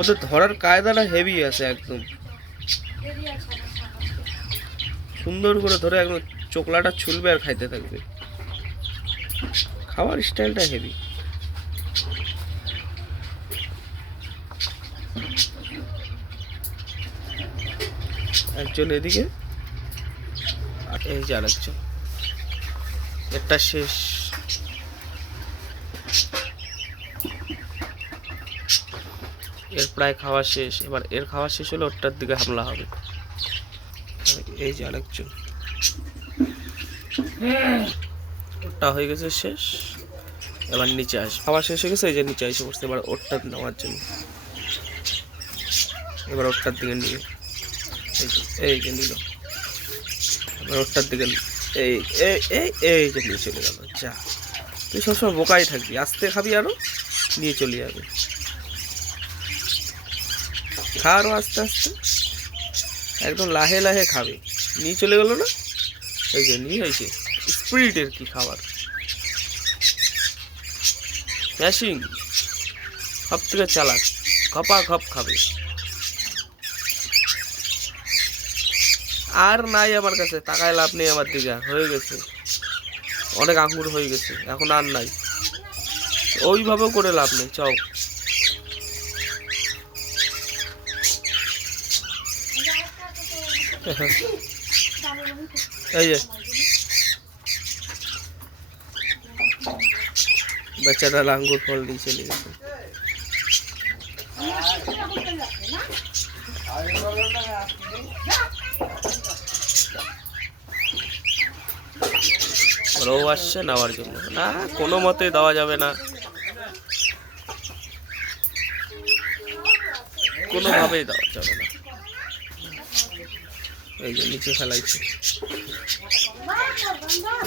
ওদের ধরার কায়দাটা হেভি আছে, একদম সুন্দর করে ধরে একদম চোকলাটা ছুলবে আর খাইতে থাকবে। খাওয়ার স্টাইলটা হেভি। একজন এদিকে, আর এই যে আরেকজন। এটা শেষ। এর প্রায় খাওয়া শেষ। এবার এর খাওয়া শেষ হলে ওটার দিকে হামলা হবে। এই যে আরেকজন, ওটা হয়ে গেছে শেষ। এবার নিচে আস, খাওয়া শেষ হয়ে গেছে, এই যে নিচে এসে বসতে। এবার ওরটা নেওয়ার জন্য, এবার ওরটার দিকে নিয়ে এই যে নিল। এবার ওরটার দিকে এই এই এই এই যে নিয়ে চলে গেল। যা, তুই সবসময় বোকাই থাকবি, আস্তে খাবি আরো নিয়ে চলে যাবে। খা আরো আস্তে আস্তে, একদম লাহে লাহে খাবে, নিয়ে চলে গেল না। এই যে নিয়ে হয়েছে স্পিরিটের কি খাবার, ম্যাশিং, সব থেকে চালাক, খপা খপ খাবে। আর নাই আমার কাছে, টাকায় লাভ নেই আমার দিকে, হয়ে গেছে অনেক আঙ্গুর হয়ে গেছে, এখন আর নাই। ওইভাবেও করে লাভ নেই, চাও। এই যে বেচারা আঙ্গুর ফল দিয়ে চলে গেছে। ও আসছে নেওয়ার জন্য, না কোনো মতে দেওয়া যাবে না, কোনোভাবেই দেওয়া যাবে না। এই যে নিচে ফেলাইছে,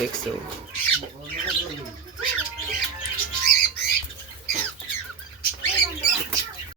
দেখছো।